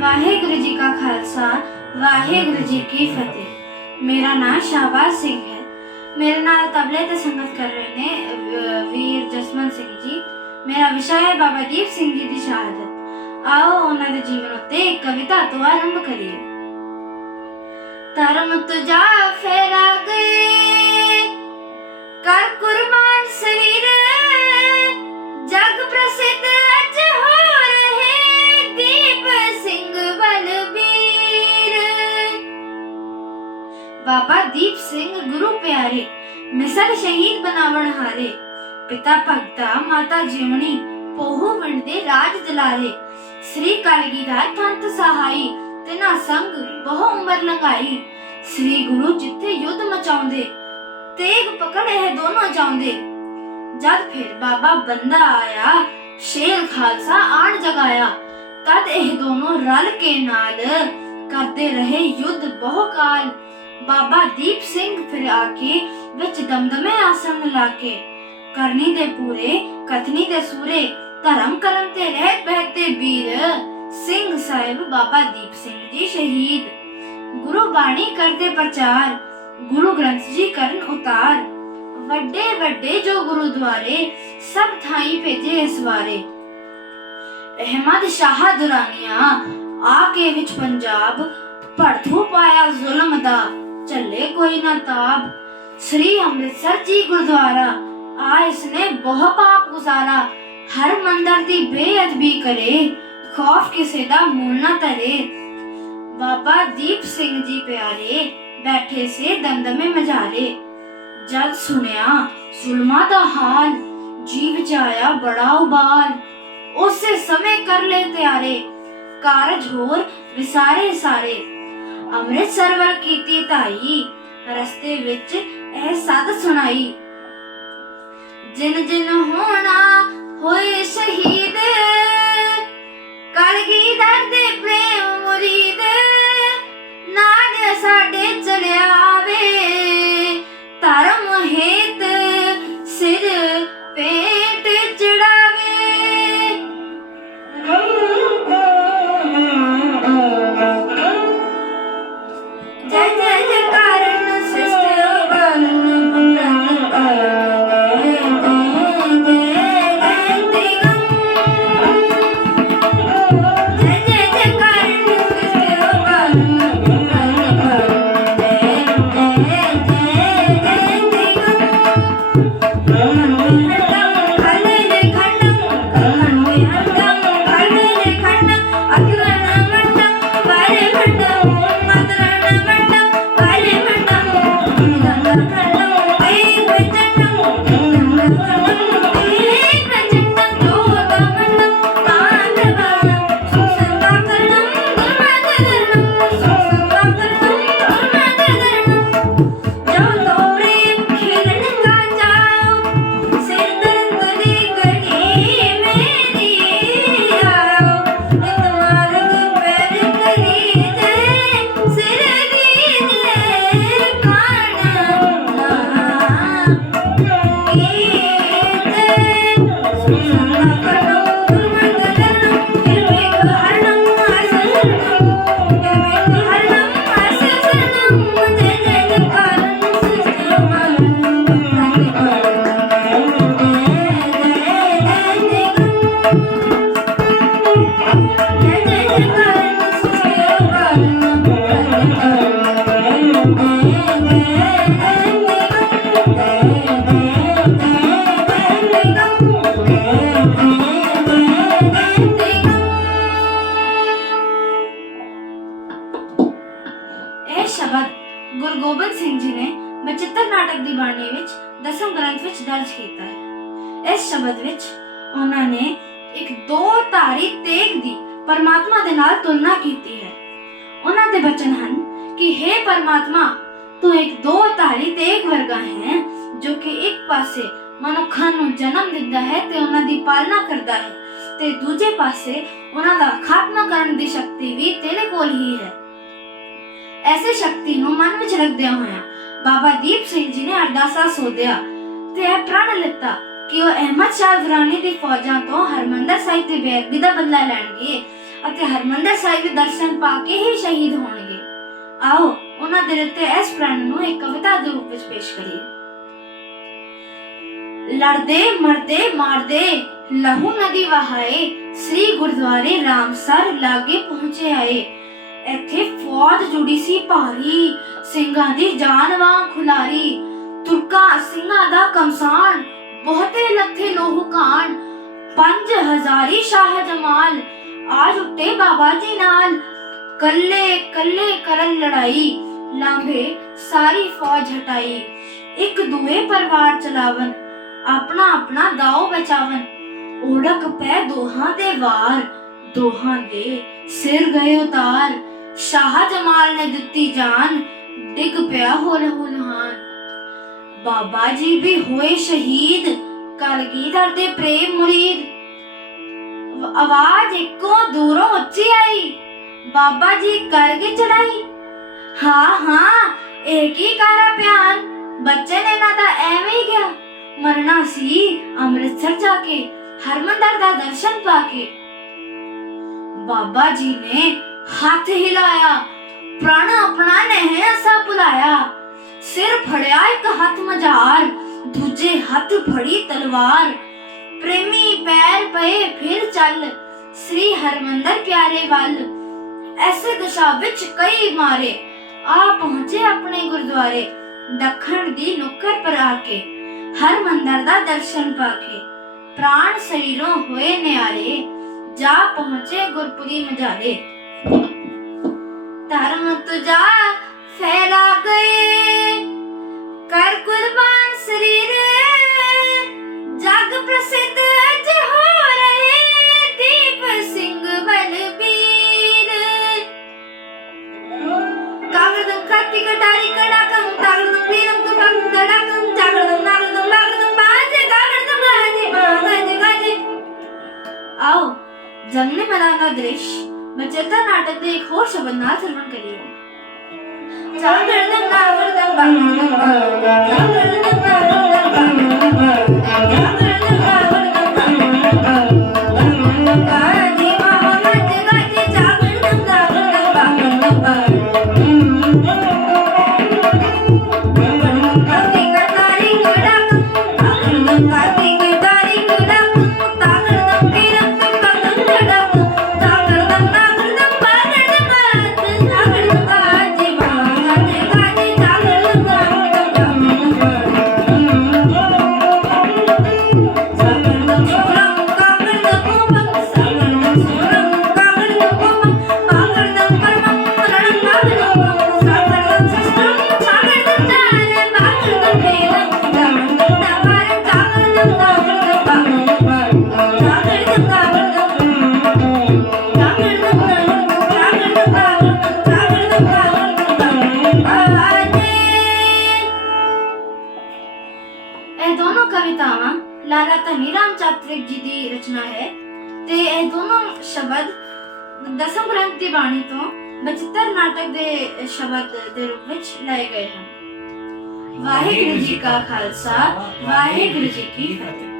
ਵਾਹਿਗੁਰੂ ਜੀ ਕਾ ਖਾਲਸਾ, ਵਾਹਿਗੁਰੂ ਜੀ ਕੀ ਫਤਿਹ। ਮੇਰਾ ਨਾਮ ਸ਼ਾਹਬਾਜ਼ ਸਿੰਘ ਹੈ। ਮੇਰੇ ਨਾਲ ਤਬਲੇ ਤੇ ਸੰਗਤ ਕਰ ਰਹੇ ਨੇ ਵੀਰ ਜਸਮਨ ਸਿੰਘ ਜੀ। ਮੇਰਾ ਵਿਸ਼ਾ ਹੈ ਬਾਬਾ ਦੀਪ ਸਿੰਘ ਜੀ ਦੀ ਸ਼ਹਾਦਤ। ਆਓ ਉਹਨਾਂ ਦੇ ਜੀਵਨ ਉੱਤੇ ਇੱਕ ਕਵਿਤਾ ਤੋਂ ਆਰੰਭ ਕਰੀਏ। ਧਰਮ ਤੁਝਾ ਫੇਰਾ ਗਏ ਕਰ ਕੁਰਬਾਨ ਸਰੀਰ, ਜਗ ਪ੍ਰਸਿੱਧ ਅੱਜ ਹੋ ਰਹੇ ਦੀਪ ਸਿੰਘ ਬਲਬੀਰ। ਬਾਬਾ ਦੀਪ ਸਿੰਘ ਗੁਰੂ ਪਿਆਰੇ, ਮਿਸਲ ਸ਼ਹੀਦ ਬਣਾਵਣ ਹਾਰੇ। ਪਿਤਾ ਭਗਤਾ ਮਾਤਾ ਜਿਉਣੀ ਪੋਹੂ ਵੰਡੇ ਰਾਜ ਦਿਲਾਰੇ। ਸ੍ਰੀ ਕਲਗੀਧਰ ਪੰਥ ਸਹਾਈ, ਤਿਨਾ ਸੰਗ ਬਹੁ ਉਮਰ ਲੰਘਾਈ। ਸ੍ਰੀ ਗੁਰੂ ਜਿੱਥੇ ਯੁੱਧ ਮਚਾਉਂਦੇ, ਤੇਗ ਪਕੜ ਇਹ ਦੋਨੋਂ ਚਾਹੁੰਦੇ ਜਦ ਫਿਰ ਬਾਬਾ ਬੰਦਾ ਆਇਆ, ਸ਼ੇਰ ਖਾਲਸਾ ਆਣ ਜਗਾਇਆ। ਤਦ ਇਹ ਦੋਨੋਂ ਰਲ ਕੇ ਨਾਲ ਕਰਦੇ ਰਹੇ ਯੁੱਧ ਬਹੁ ਕਾਲ ਬਾਬਾ ਦੀਪ ਸਿੰਘ ਫਿਰ ਆ ਕੇ ਵਿੱਚ ਦਮਦਮੇ ਆਸਣ ਲਾ ਕੇ ਕਰਨੀ ਦੇ ਪੂਰੇ ਕਥਨੀ ਦੇ ਸੂਰੇ ਧਰਮ ਕਰਮ ਤੇ ਰਹਿਤ ਬਹਿਤੇ ਵੀਰ ਸਿੰਘ ਸਾਹਿਬ ਬਾਬਾ ਦੀਪ ਸਿੰਘ ਜੀ ਸ਼ਹੀਦ ਗੁਰੂ ਬਾਣੀ ਕਰਦੇ ਪ੍ਰਚਾਰ ਗੁਰੂ ਗ੍ਰੰਥ ਜੀ ਕਰਨ ਉਤਾਰ ਵੱਡੇ ਵੱਡੇ ਜੋ ਗੁਰਦੁਆਰੇ ਸਭ ਥਾਈਂ ਭੇਜੇ ਇਸ ਵਾਰੇ ਅਹਿਮਦ ਸ਼ਾਹ ਦੁਰਾਨੀਆਂ ਆ ਕੇ ਵਿੱਚ ਪੰਜਾਬ ਭੜਥੂ ਪਾਇਆ ਜ਼ੁਲਮ ਦਾ ਚੱਲੇ ਕੋਈ ਨਾ ਤਾਬ। ਸ੍ਰੀ ਅੰਮ੍ਰਿਤਸਰ ਜੀ ਗੁਰਦੁਆਰਾ, ਆ ਇਸਨੇ ਬਹੁ ਪਾਪ ਗੁਜ਼ਾਰਾ, ਹਰ ਮੰਦਰ ਦੀ ਬੇਅਦਬੀ ਕਰੇ, ਖੌਫ ਕਿਸੇ ਦਾ ਮੂਲ ਨਾ ਤਰੇ ਬਾਬਾ ਦੀਪ ਸਿੰਘ ਜੀ ਪਿਆਰੇ, ਬੈਠੇ ਸੇ ਦਮਦਮੇ ਮਜਾਰੇ ਜਦ ਸੁਨਿਆ ਜ਼ੁਲਮਾਂ ਦਾ ਹਾਲ, ਜੀਵ ਚ ਬੜਾ ਉਬਾਲ। ਉਸੇ ਸਮੇਂ ਕਰ ਲੈ ਤਿਆਰੇ। ਕਾਰਜ ਹੋਰ ਵਿਸਾਰੇ ਸਾਰੇ। ਅੰਮ੍ਰਿਤਸਰ ਵੱਲ ਕੀਤੀ ਧਾਈ, ਰਸਤੇ ਵਿੱਚ ਇਹ ਸਦ ਸੁਣਾਈ। ਜਿਨ ਜਿਨ ਹੋਣਾ ਹੋਏ ਸ਼ਹੀਦ, ਕਲਗੀਧਰ ਦੇ ਪ੍ਰੇਮ ਮੁਰੀਦ ਨਾਗ ਸਾਡੇ ਚਲਿਆਵੇ ਧਰਮ ਹੇਤ ਸਿੰਘ ਜੀ ਨੇ ਬਚਿੱਤਰ ਨਾਟਕ ਦੀ ਬਾਣੀ ਵਿੱਚ ਦਸਮ ਗ੍ਰੰਥ ਵਿੱਚ ਦਰਜ ਕੀਤਾ ਹੈ। ਇਸ ਸ਼ਬਦ ਵਿੱਚ ਉਹਨਾਂ ਨੇ ਇੱਕ ਦੋ ਧਾਰੀ ਤੇਗ ਦੀ ਪਰਮਾਤਮਾ ਦੇ ਨਾਲ ਤੁਲਨਾ ਕੀਤੀ ਹੈ। ਉਹਨਾਂ ਦੇ ਬਚਨ ਹਨ ਕਿ हे ਪਰਮਾਤਮਾ, ਤੂੰ ਇੱਕ ਦੋ ਧਾਰੀ ਤੇਗ ਵਰਗਾ ਹੈ, ਜੋ ਕਿ ਇੱਕ ਪਾਸੇ ਮਨੁੱਖਾਂ ਨੂੰ ਜਨਮ ਦਿੰਦਾ ਹੈ ਤੇ ਉਹਨਾਂ ਦੀ ਪਾਲਣਾ ਕਰਦਾ ਹੈ ਤੇ ਦੂਜੇ ਪਾਸੇ ਉਹਨਾਂ ਦਾ ਖਾਤਮਾ ਕਰਨ ਦੀ ਸ਼ਕਤੀ ਵੀ ਤੇਰੇ ਕੋਲ ਹੀ ਹੈ। ਐਸੇ ਸ਼ਕਤੀ ਨੂੰ ਮਨ ਵਿੱਚ ਰੱਖਦਿਆਂ ਹੋਇਆਂ ਬਾਬਾ ਦੀਪ ਸਿੰਘ ਜੀ ਨੇ ਅਰਦਾਸਾ ਸੋਧਿਆ ਤੇ ਇਹ ਪ੍ਰਣ ਲਿੱਤਾ ਕਿ ਉਹ ਅਹਿਮਦ ਸ਼ਾਹ ਦੁਰਾਨੀ ਦੀ ਫੌਜਾਂ ਤੋਂ ਹਰਮੰਦਰ ਸਾਹਿਬ ਦੀ ਬੇਅਦਬੀ ਦਾ ਬਦਲਾ ਲੈਣਗੇ ਅਤੇ ਹਰਮੰਦਰ ਸਾਹਿਬ ਦੇ ਦਰਸ਼ਨ ਪਾ ਕੇ ਹੀ ਸ਼ਹੀਦ ਹੋਣਗੇ। ਆਓ, ਉਹਨਾਂ ਦੇ ਦਿੱਤੇ ਇਸ ਪ੍ਰਣ ਨੂੰ ਇੱਕ ਕਵਿਤਾ ਦੇ ਰੂਪ ਵਿੱਚ ਪੇਸ਼ ਕਰੀਏ। ਲੜਦੇ, ਮਰਦੇ, ਮਾਰਦੇ, ਲਹੂ ਨਦੀ ਵਹਾਏ, ਸ੍ਰੀ ਗੁਰਦੁਆਰੇ ਰਾਮਸਰ ਲਾਗੇ ਪਹੁੰਚੇ ਆਏ ਇੱਥੇ ਫੌਜ ਜੁੜੀ ਸੀ ਭਾਰੀ, ਸਿੰਘਾਂ ਦੀ ਜਾਨ ਵਾਂ ਖੁਲਾਰੀ। ਤੁਰਕਾਂ ਸਿੰਘਾਂ ਦਾ ਕਮਸਾਨ, ਬਹੁਤੇ ਲੱਥੇ ਲੋਹੁ ਕਾਨ ਪੰਜ ਹਜ਼ਾਰੀ ਸ਼ਾਹ ਜਮਾਲ ਆ ਜੁੱਟੇ ਬਾਬਾ ਜੀ ਨਾਲ ਕੱਲੇ ਕੱਲੇ ਕਰਨ ਲੜਾਈ। ਲਾਂਘੇ ਸਾਰੀ ਫੌਜ ਹਟਾਈ। ਇੱਕ ਦੂਏ ਪਰਿਵਾਰ ਚਲਾਵਨ, ਆਪਣਾ ਆਪਣਾ ਦਾਓ ਬਚਾਵਨ। ਓੜਕ ਪੈ ਦੋਹਾਂ ਦੇ ਵਾਰ, ਦੋਹਾਂ ਦੇ ਸਿਰ ਗਏ ਉਤਾਰ। ਸ਼ਾਹ ਜਮਾਲ ਨੇ ਦਿੱਤੀ ਜਾਨ, ਡਿੱਗ ਪਿਆ ਹੋਲ ਹੁਲਹਾਨ ਬਾਬਾ ਜੀ ਵੀ ਹੋਏ ਸ਼ਹੀਦ, ਕਲਗੀਧਰ ਦੇ ਪ੍ਰੇਮ ਮੁਰੀਦ। ਆਵਾਜ਼ ਇੱਕੋ ਦੂਰੋਂ ਉੱਚੀ ਆਈ, ਬਾਬਾ ਜੀ ਕਰ ਗਏ ਚੜਾਈ। ਹਾਂ ਹਾਂ, ਇਹ ਕੀ ਕਰਾ ਪਿਆਨ ਬੱਚੇ ਨੇ ਨਾ ਤਾਂ ਐਵੇਂ ਹੀ ਗਿਆ। ਮਰਨਾ ਸੀ ਅੰਮ੍ਰਿਤਸਰ ਜਾ ਕੇ, ਹਰਮੰਦਰ ਦਾ ਦਰਸ਼ਨ ਪਾ ਕੇ। ਬਾਬਾ ਜੀ ਨੇ ਹੱਥ ਹਿਲਾਇਆ, ਪ੍ਰਾਣ ਆਪਣਾ ਨੇ ਅਸਾ ਬੁਲਾਇਆ ਸਿਰ ਫੜਿਆ ਇੱਕ ਹੱਥ ਮਝਾਰ ਦੂਜੇ ਹੱਥ ਫੜੀ ਤਲਵਾਰ। ਪ੍ਰੇਮੀ ਪੈਰ ਪਏ, ਫਿਰ ਚੱਲ ਸ੍ਰੀ ਹਰਮੰਦਰ ਪਿਆਰੇ ਵੱਲ। ਐਸੇ ਦਸ਼ਾ ਵਿੱਚ ਕਈ ਮਾਰੇ, ਆ ਪਹੁੰਚੇ ਆਪਣੇ ਗੁਰਦੁਆਰੇ, ਦੱਖਣ ਦੀ ਨੁੱਕਰ ਪਰ ਆ ਕੇ, ਹਰਮੰਦਰ ਦਾ ਦਰਸ਼ਨ ਪਾ ਕੇ। ਪ੍ਰਾਣ ਸਰੀਰੋਂ ਹੋਏ ਨਿਆਰੇ, ਜਾ ਪਹੁੰਚੇ ਗੁਰਪੁਰੀ ਮਜਾਰੇ ਧਰਮ ਤੁਝਾ ਫੈਲਾ ਗਏ ਕਰ ਕੁਰਬਾਨ ਸਰੀਰ ਜਗ ਪ੍ਰਸਿੱਧ ਅਜ ਹੋ ਰਹੇ ਦੀਪ ਸਿੰਘ ਬਲਬੀਰ ਕਾਗਰਦਮ ਖਾਤੀ ਕਟਾਰੀ ਕੜਾਕਮ ਤਾਗਰਦਮ ਵੀਰਮ ਤੁਕਮ ਤੜਾਕਮ ਜਾਗਰਦਮ ਨਾਗਰਦਮ ਬਾਗਰਦਮ ਬਾਜੇ ਕਾਗਰਦਮ ਬਾਜੇ ਬਾਜੇ ਗਾਜੇ ਆਓ ਜੰਗਲੇ ਮੈਦਾਨ ਦਾ ਦ੍ਰਿਸ਼ ਬਚੇਤਾ ਨਾਟਕ ਦੇ ਇੱਕ ਹੋਰ ਸ਼ਬਦ ਨਾਲ ਸਰਵਣ ਕਵਿਤਾਵਾਂ ਲਾਲਾ ਧਨੀ ਰਾਮ ਚਾਤ੍ਰਿਕ ਜੀ ਦੀ ਰਚਨਾ ਹੈ ਤੇ ਇਹ ਦੋਨੋਂ ਸ਼ਬਦ ਦਸਮ ਗ੍ਰੰਥ ਦੀ ਬਾਣੀ ਤੋਂ ਬਚਿੱਤਰ ਨਾਟਕ ਦੇ ਸ਼ਬਦ ਦੇ ਰੂਪ ਵਿੱਚ ਲਏ ਗਏ ਹਨ। ਵਾਹਿਗੁਰੂ ਜੀ ਕਾ ਖਾਲਸਾ, ਵਾਹਿਗੁਰੂ ਜੀ ਕੀ ਫਤਿਹ।